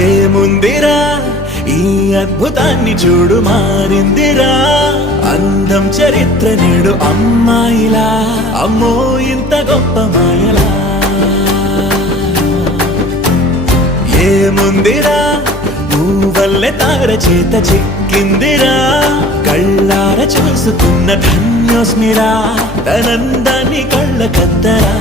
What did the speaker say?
ఏముందిరా ఈ అద్భుతాన్ని చూడు మారిందిరా అందం చరిత్ర నేడు అమ్మాయిలా అమ్మో ఇంత గొప్ప మాయలా ఏముందిరా నువ్వల్లే తార చేత చిక్కిందిరా కళ్ళార చూసుకున్న ధన్యోస్మిరా తనందాన్ని కళ్ళ కద్దరా